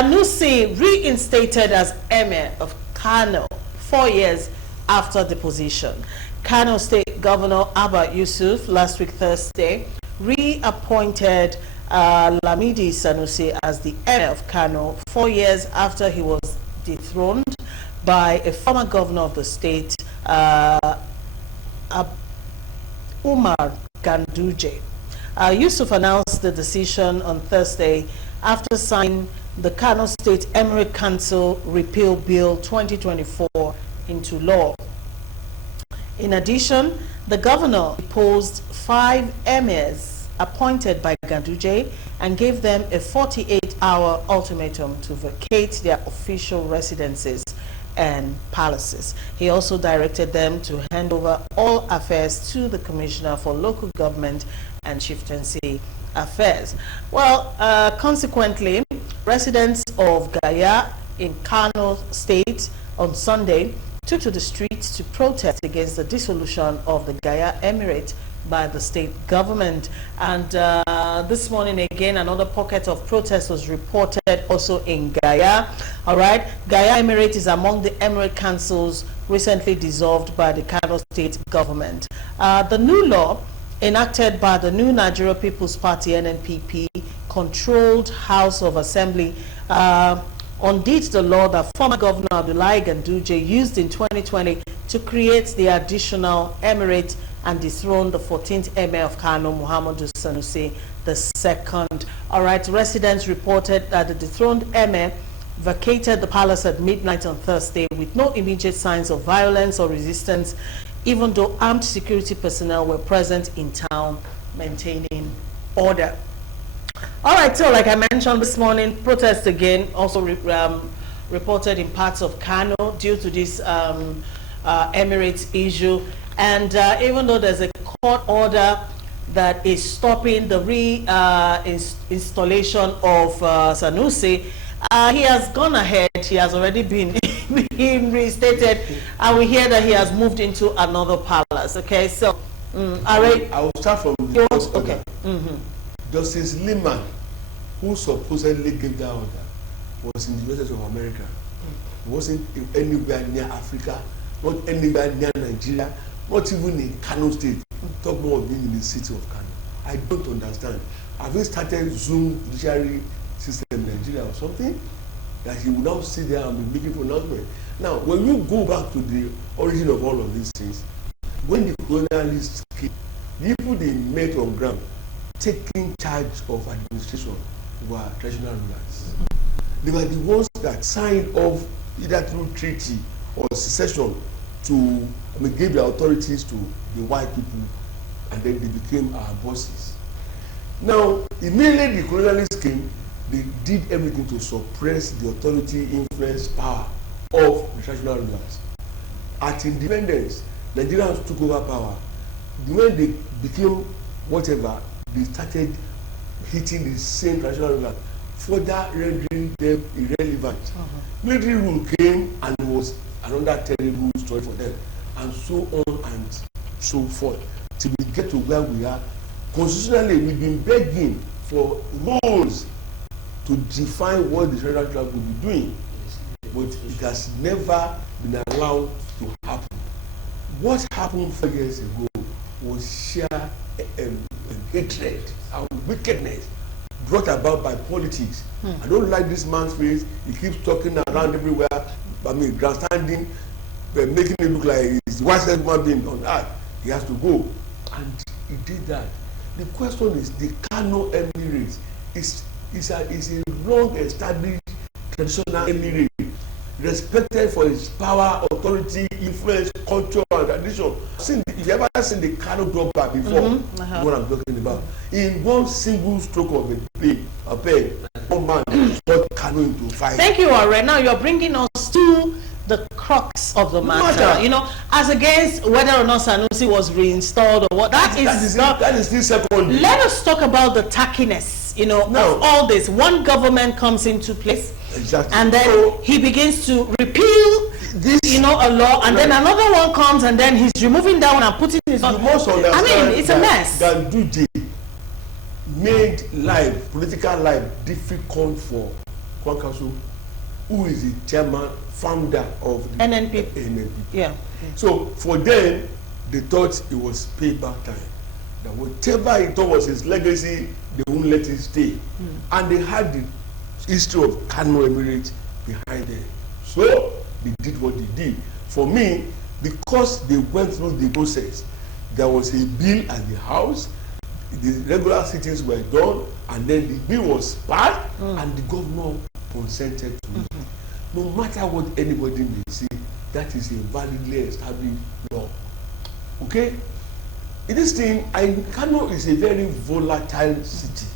Sanusi reinstated as Emir of Kano 4 years after deposition. Kano State Governor Abba Yusuf last week Thursday reappointed Lamidi Sanusi as the Emir of Kano 4 years after he was dethroned by a former governor of the state, Umar Ganduje. Yusuf announced the decision on Thursday after signing the Kano State Emirate Council Repeal Bill 2024 into law. In addition, the governor deposed 5 emirs appointed by Ganduje and gave them a 48-hour ultimatum to vacate their official residences and palaces. He also directed them to hand over all affairs to the Commissioner for Local Government and Chieftaincy Affairs. Well, consequently, residents of Gaya in Kano State on Sunday took to the streets to protest against the dissolution of the Gaya Emirate by the state government. And this morning again, another pocket of protest was reported also in Gaya. All right, Gaya Emirate is among the emirate councils recently dissolved by the Kano state government. The new law enacted by the new Nigeria People's Party (NNPP) controlled House of Assembly undid the law that former Governor Abdullahi Ganduje used in 2020 to create the additional emirate and dethrone the 14th Emir of Kano, Muhammadu Sanusi II. All right, residents reported that the dethroned Emir vacated the palace at midnight on Thursday with no immediate signs of violence or resistance, even though armed security personnel were present in town maintaining order. All right, so like I mentioned this morning, protests again also reported in parts of Kano due to this Emirates issue. And even though there's a court order that is stopping the installation of Sanusi, he has gone ahead. He has already been reinstated, and we hear that he has moved into another palace. Okay, so I will start from the first order. Okay. Justice Liman, who supposedly gave that order, was in the United States of America. He wasn't anywhere near Africa, not anywhere near Nigeria, not even in Kano State. Talk more of being in the city of Kano. I don't understand. Have we started Zoom judiciary system in Nigeria or something? That he will now sit there and be making pronouncement. Now, when you go back to the origin of all of these things, when the colonialists came, the people they met on ground, taking charge of administration, were traditional rulers. They were the ones that signed off either through treaty or secession to give the authorities to the white people, and then they became our bosses. Now, immediately the colonialists came, they did everything to suppress the authority, influence, power of the traditional rulers. At independence, Nigerians took over power. When they became whatever, they started hitting the same traditional rulers, further rendering them irrelevant. Military rule came and was another terrible story for them, and so on and so forth, till we get to where we are. Constitutionally, we've been begging for rules to define what the traditional rulers will be doing, but it has never been allowed to happen. What happened 4 years ago was sheer hatred and wickedness brought about by politics. I don't like this man's face. He keeps talking around everywhere. I mean, grandstanding, making it look like he's the wisest human being on earth. He has to go, and he did that. The question is, the Kano Emirate is a long-established traditional emirate, respected for its power, authority, influence, culture, and tradition. If you ever seen the Kano dropper before, what I'm talking about, in one single stroke of a pen, one man got Kano into fire. Thank you, Warren. Now you're bringing us to the crux of the matter. You know, as against whether or not Sanusi was reinstalled or what. That is still secondary. Let us talk about the tackiness, you know, of all this. One government comes into place. Exactly. And then he begins to repeal this, you know, a law, and then another one comes, and then he's removing that one and putting his own. I mean, it's a mess. Ganduje made political life difficult for Kwankaso, who is the chairman, founder of the NNP. Yeah. So for them, they thought it was payback time. That whatever he thought was his legacy, they won't let it stay. And they had the history of Kano Emirate behind them. So they did what they did. For me, because they went through the process, there was a bill at the House, the regular sittings were done, and then the bill was passed, and the governor consented to it. No matter what anybody may say, that is a validly established law. Okay? In this thing, Kano is a very volatile city.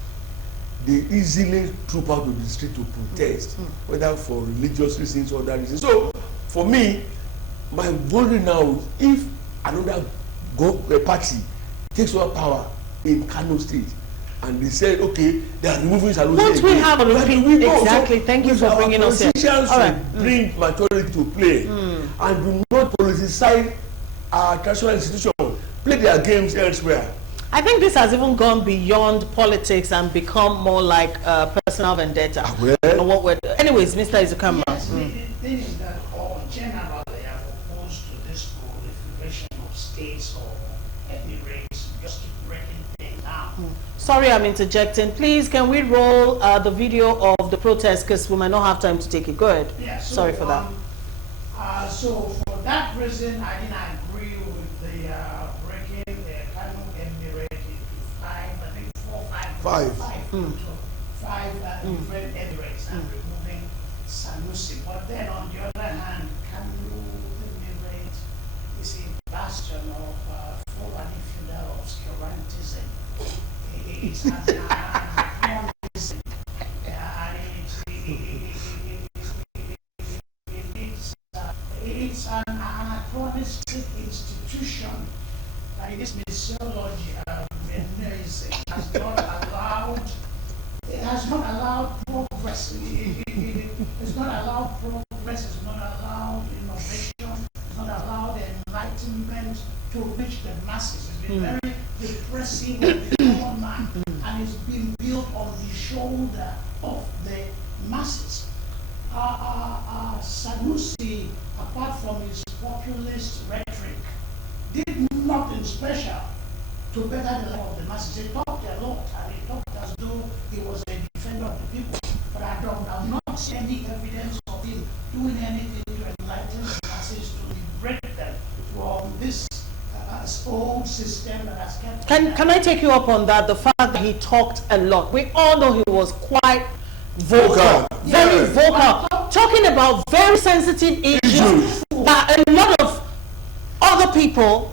They easily troop out to the street to protest, whether for religious reasons or other reasons. So, for me, my worry now is if another party takes over power in Kano State, and they said, okay, they are removing Sanusi. Won't we have a repeat? Exactly. So, thank you for bringing us here. Politicians should bring maturity to play and do not politicize our traditional institutions. Play their games elsewhere. I think this has even gone beyond politics and become more like personal vendetta. Anyways, Mr. Izukama. Yes, the thing is that generally they are opposed to this proliferation of states or emirates, just keep breaking things down. Sorry, I'm interjecting. Please, can we roll the video of the protest, because we might not have time to take it. Go ahead. Yeah, so, sorry for that. So for that reason, I didn't agree with the breaking the Kano Emirate into five different emirates and removing Sanusi. But then on the other hand, Kano Emirate is a bastion of former feudal obscurantism. It's an it's an anachronistic institution that in this missiology has not allowed progress. It's not allowed progress, it's not allowed innovation, it's not allowed enlightenment to reach the masses. It's been very depressive of the common man, and it's been built on the shoulder of the masses. Sanusi, apart from his populist rhetoric, did nothing special to better the life of the masses. He talked a lot, and he talked as though he was a defender of the people. But I've not seen any evidence of him doing anything to enlighten the masses, to liberate them from this old system that has kept. Can I take you up on that? The fact that he talked a lot. We all know he was quite vocal, very vocal, talking about very sensitive issues that a lot of other people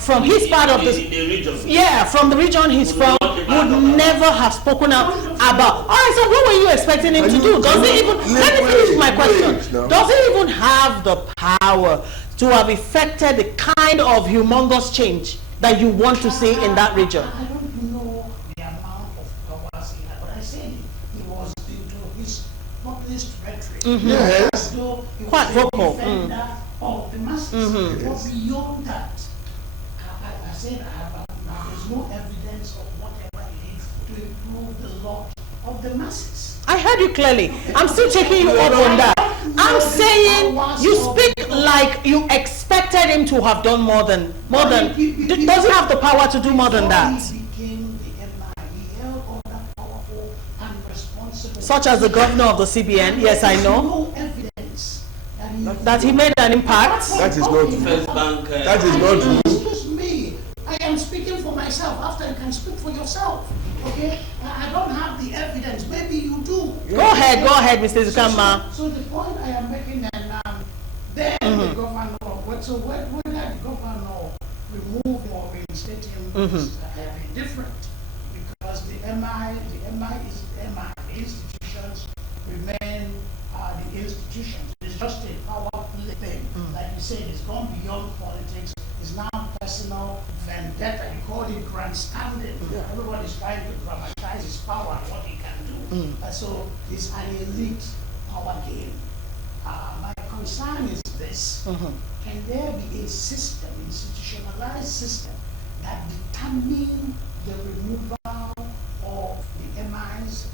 from his part of the region, from the region he's from, would never have spoken out about. All right, so what were you expecting him to do? Does he even? Let me finish my question. Does he even have the power to have effected the kind of humongous change that you want to see in that region? I don't know the amount of powers he had, but I said he was into his populist rhetoric. Yes. Quite vocal. Of the masses. But beyond that, I said there's no evidence of whatever he did to improve the lot of the masses. I heard you clearly. I'm still taking you up on that. I'm saying you speak like you expected him to have done more than. Does he have the power to do more than that? He became the MI. He held other powerful and responsible. Such as the governor of the CBN. Yes, I know. No evidence that he made an impact. That is not true. That is not true. Excuse me. I am speaking for myself. After you can speak for yourself. Okay? I don't have the evidence. Maybe you do. Go ahead, Mr. Izukama. So the point I am making, and then the governor, so whether the governor remove or reinstate him is different, because the MI is the MI. The institutions remain the institutions. It's just a power play thing. Like you said, it's gone beyond politics. It's now personal vendetta. You call it grandstanding. Everybody's trying to dramatize his power and what he can do. So it's an elite power game. My concern is this. Can there be a system, institutionalized system, that determine the removal of the MIs,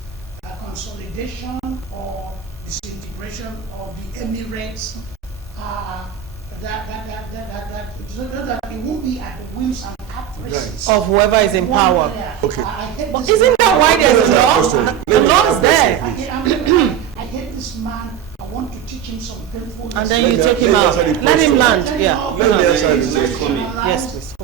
consolidation or operation of the Emirates, so that it won't be at the whims and caprices of whoever is in power. Okay. But isn't that why there's a law? The law's there. I hate this man. I want to teach him some painful. And then you take him out. Let him land. Yeah. Let me answer the question. Yes, please.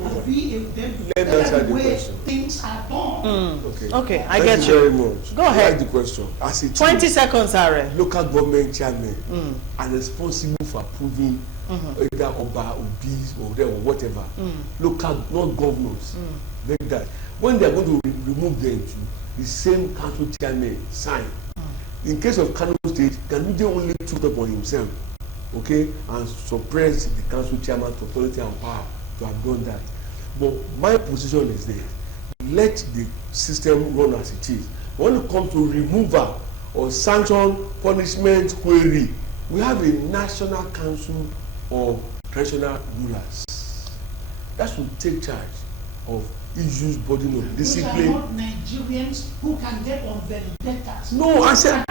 Let me answer the question. Things are done. Okay, I Thank get you you. very much. Go ahead. That's the question. As it 20 is, seconds, Are. local government chairmen are responsible for approving either Oba, Obis, or whatever. Local, not governors. Like that. When they are going to remove them, the same council chairman sign. In case of Kano State, Ganduje only took up on himself, okay, and suppressed the council chairman's authority and power to have done that. But my position is that let the system run as it is. When it comes to removal or sanction, punishment, query, we have a national council of traditional rulers that should take charge of issues burden of discipline. Those are not Nigerians who can get on vendettas. No, I said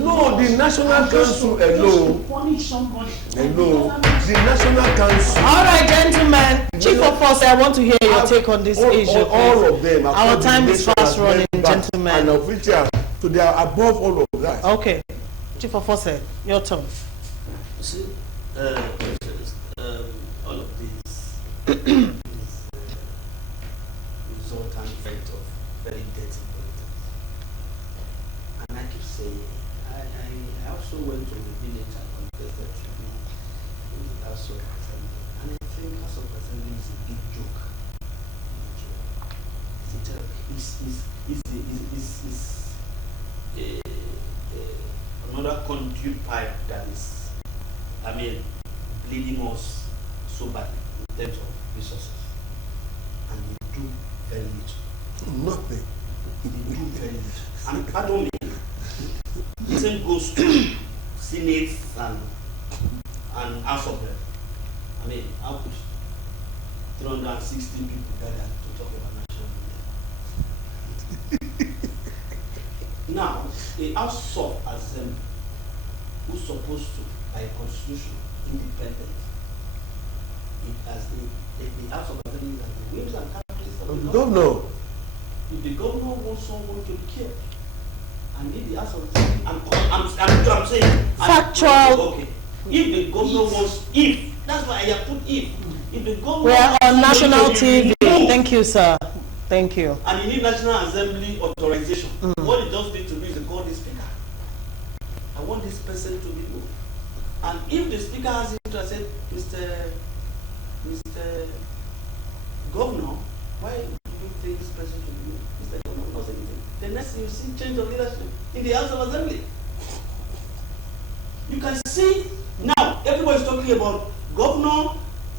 no, the national council alone. Punish somebody. Hello, the national council. All right, gentlemen. Chief of Force, I want to hear your take on this issue. All of them. Our time is fast running, gentlemen. And of which so they are above all of that. Okay. Chief of Force, your turn. See, all of this is resultant effect of very dirty politics. And I keep saying, I also went to the village and contested to be in the House of Assembly. And I think House of Assembly is a big joke. It's another conduit pipe that is, bleeding us so badly in terms of resources. And we do very little. Nothing. We do very little. And pardon me, the same goes to Senate and House of Rep. How could 360 people gather to talk about national media? Now, the House of Assembly, who's supposed to, by constitution, independent, it has the House of Assembly has the whims and caprices of the Governor. If the governor wants someone to be killed, and if the House of Assembly, I'm saying Factual. Okay. If the governor wants, that's why I have put if the governor We are on national TV. removed, Thank you, sir. Thank you. and you need National Assembly authorization. What it just need to do is to call the speaker. I want this person to be moved. And if the speaker has interest, say, Mr. Governor, why do you think this person should be moved? Mr. Governor does anything. The next thing you see change of leadership in the House of Assembly. You can see now everybody is talking about Governor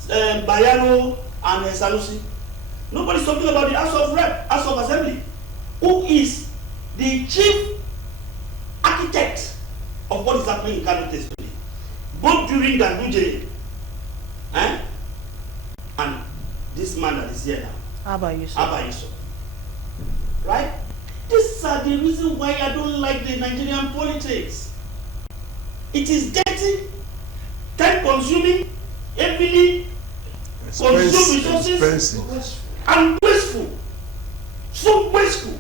Bayano and Sanusi. Nobody's talking about the House of Rep, House of Assembly, who is the chief architect of what is happening in Kano State today, both during Ganduje and this man that is here now, Abba Yusuf. Abba Yusuf. Right? These are the reason why I don't like the Nigerian politics. It is dirty, time consuming, heavily consume resources, and wasteful. So wasteful.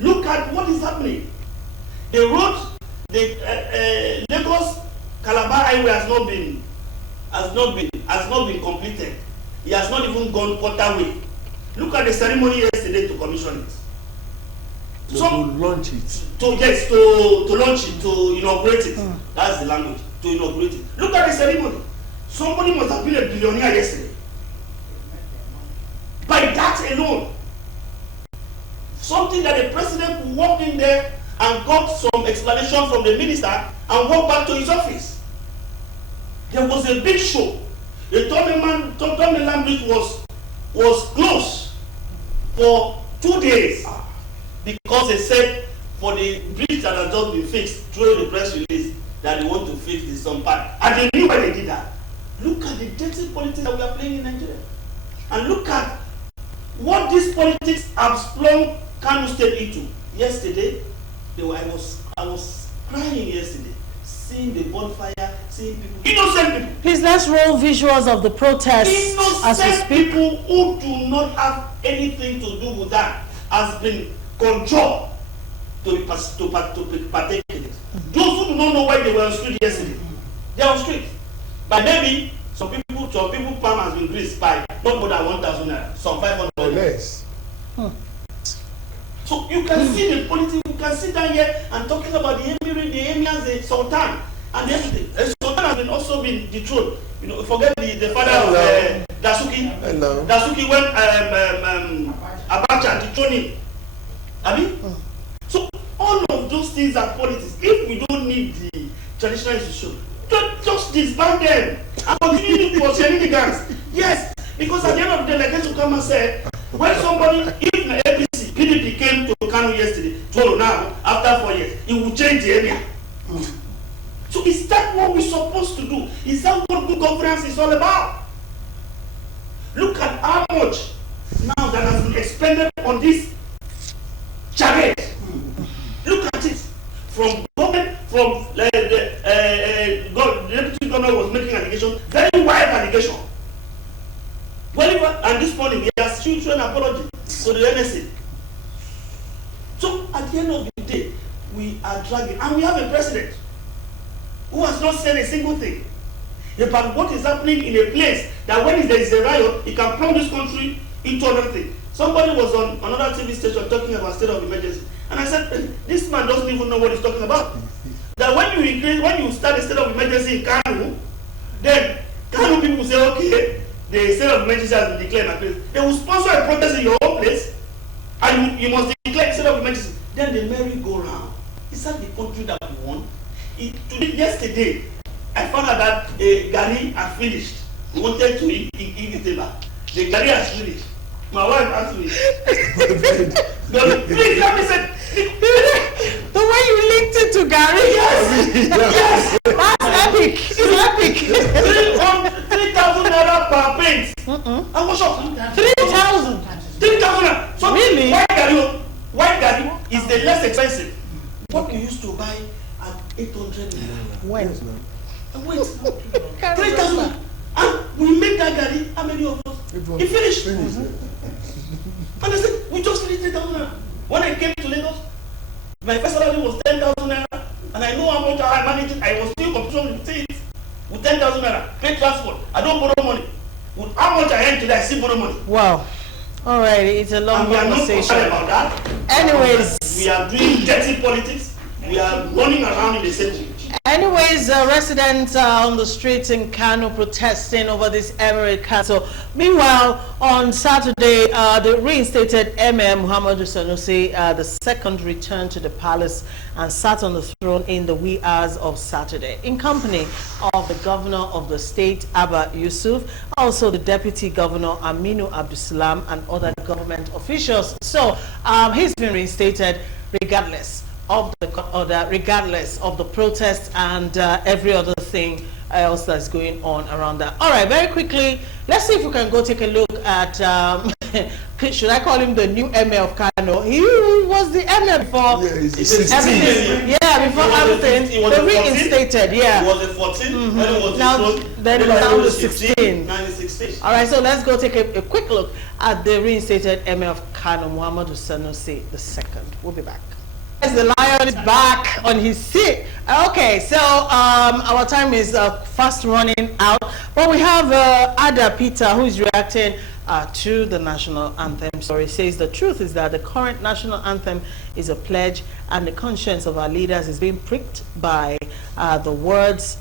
Look at what is happening. The road, the Lagos Calabar highway has not been completed. It has not even gone quarter way. Look at the ceremony yesterday to commission it. To launch it. To launch it, to inaugurate it. That's the language. To inaugurate it. Look at the ceremony. Somebody must have been a billionaire yesterday. By that alone. Something that the president walked in there and got some explanation from the minister and walked back to his office. There was a big show. The tournament bridge was closed for 2 days because they said for the bridge that has just been fixed through the press release that they want to fix the some part. And they knew why they did that. Look at the dirty politics that we are playing in Nigeria. And look at what these politics have sprung Kano State into. Yesterday, I was crying yesterday. seeing the bonfire, seeing people, innocent people. Please, let's roll visuals of the protests as we Innocent speak. people who do not have anything to do with that has been controlled to partake in it. Those who do not know why they were on street yesterday, they are on street. But maybe some people palm has been greased by not more than 1,000 naira, some 500 or less. So you can see the politics, you can sit down here and talking about the Emirs, the Sultan, and everything. The Sultan has also been dethroned. You know, forget the father of Dasuki. Hello. Dasuki when Abacha dethroned him. I mean, so all of those things are politics. If we don't need the traditional institution, just disband them and continue to pursue the gangs. Yes, because at the end of the day, like Esukama said, when somebody, if the APC, PDP came to Kano yesterday, tomorrow now, after 4 years, it will change the area. So is that what we're supposed to do? Is that what good governance is all about? Look at how much now that has been expended on this charade. Look at it. From government, from the deputy governor was making allegation, very wide allegation. Well, and this morning he has issued an apology to the NSA. So at the end of the day, we are dragging, and we have a president who has not said a single thing about what is happening in a place that when there is a riot, it can plunge this country into another thing. Somebody was on another TV station talking about state of emergency, and I said, this man doesn't even know what he's talking about. That when you start a state of emergency in Kano, then Kano people will say, okay, the state of emergency has been declared in my place. They will sponsor a protest in your own place, and you must declare state of emergency. Then the merry-go-round. Is that the country that we want? Yesterday, I found out that Gary had finished. We wanted to eat it back. The Gary has finished. My wife asked me, please let me say, The way you linked it to Gary, yes, that's epic. It's epic. 3,000 naira per paint. I was shocked. 3,000. 3,000. So really? White Gary is the less expensive. What we used to buy at 800 naira. When? Wait, 3,000. And we make that Gary. How many of us? He finished. And I said, we just finished 3,000 naira. When I came to Lagos, my first salary was 10,000 naira, and I know how much I managed it. I was still competing with it with 10,000 naira. Pay transport. I don't borrow money. With how much I earn today, I still borrow money. Wow. All right, it's a long conversation. About that. Anyways, we are doing dirty politics. We are running around in the same. Anyways, residents on the streets in Kano protesting over this Emir Council. Meanwhile, on Saturday, the reinstated Emir Muhammadu Sanusi, the second, returned to the palace and sat on the throne in the wee hours of Saturday, in company of the governor of the state, Abba Yusuf, also the deputy governor, Aminu Abdulsalam, and other government officials. So he's been reinstated regardless of the order, regardless of the protests and every other thing else that's going on around that. All right, very quickly, let's see if we can go take a look at, should I call him the new Emir of Kano? He was the Emir before everything. Yeah, before everything. The reinstated, yeah. It was a 14, then it was down to 16. 16. All right, so let's go take a quick look at the reinstated Emir of Kano, Muhammadu Sanusi II. We'll be back. The lion is back on his seat. Okay, so our time is fast running out, but we have Ada Peter, who is reacting to the national anthem. So he says the truth is that the current national anthem is a pledge, and the conscience of our leaders is being pricked by the words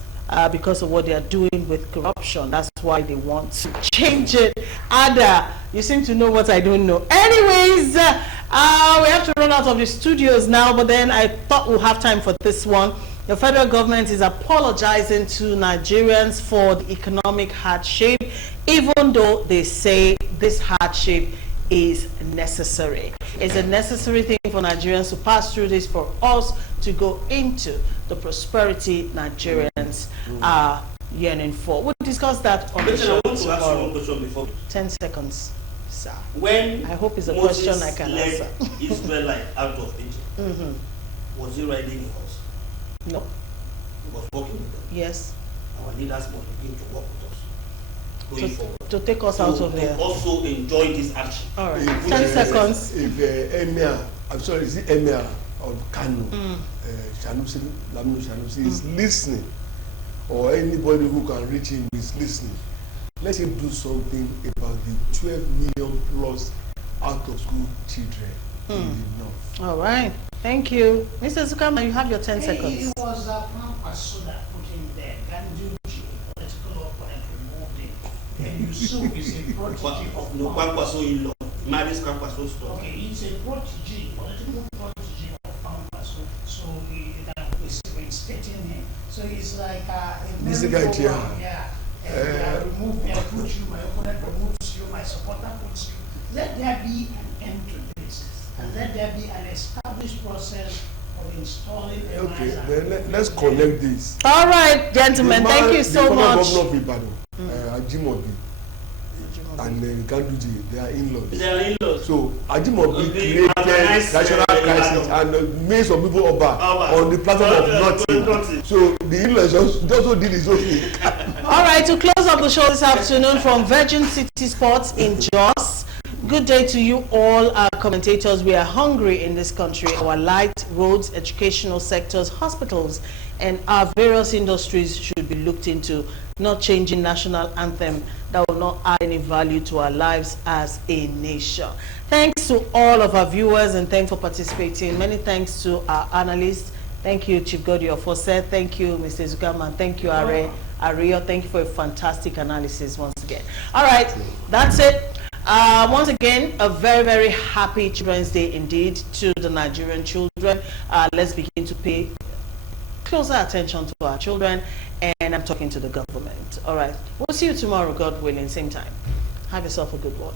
because of what they are doing with corruption. That's why they want to change it. Ada, you seem to know what I don't know. Anyways, we have to run out of the studios now, but then I thought we'll have time for this one. The federal government is apologizing to Nigerians for the economic hardship, even though they say this hardship is necessary. It's a necessary thing for Nigerians to pass through this, for us to go into the prosperity Nigerians are yearning for. We'll discuss that on the show tomorrow. 10 seconds, sir. When I hope it's a Moses question I can answer. led, Israelite, out of Egypt, was he riding a horse? No. No. He was was working with them. Yes. Our leaders must begin to work with us going forward. To take us out of there. Also enjoy this action. All right. If, 10 seconds. If Emir, I'm sorry, is it Emir of Kano, Sanusi is listening, or anybody who can reach him is listening, let him do something about the 12 million plus out of school children in the north. All right. Thank you. Mr. Zukama, you have your 10 It seconds. was Kwaso that put him there. Ganduji, political opponent, removed him. And Yusuf is a protege of Kwaso in law. Marries Kwaso stuff. Okay, he's a protege, political protege of Kwaso. So that was reinstating him. So he's like a Mr. Gajia. Yeah. And remove me, I put you, my opponent removes you, my supporter puts you. Let there be an end to this. And let there be an established process of installing a Okay, then let's connect this. All right, gentlemen, thank you so much. The governor of Ibadan, Ajimobi, and Ganduji, they are in-laws. They are in-laws. So Ajimobi created national crisis and made some people over on the platform of nothing. So the in-laws also did his own thing. All right, to close up the show this afternoon from Virgin City Sports in Jos. Good day to you all, our commentators. We are hungry in this country. Our light, roads, educational sectors, hospitals, and our various industries should be looked into, not changing national anthem that will not add any value to our lives as a nation. Thanks to all of our viewers and thanks for participating. Many thanks to our analysts. Thank you, Chief Godi Ofose. Thank you, Mr. Zukama. Thank you, Ario. Thank you for a fantastic analysis once again. All right, that's it. Once again, a very, very happy Children's Day indeed to the Nigerian children. Let's begin to pay closer attention to our children, and I'm talking to the government. All right, we'll see you tomorrow, God willing, same time. Have yourself a good one.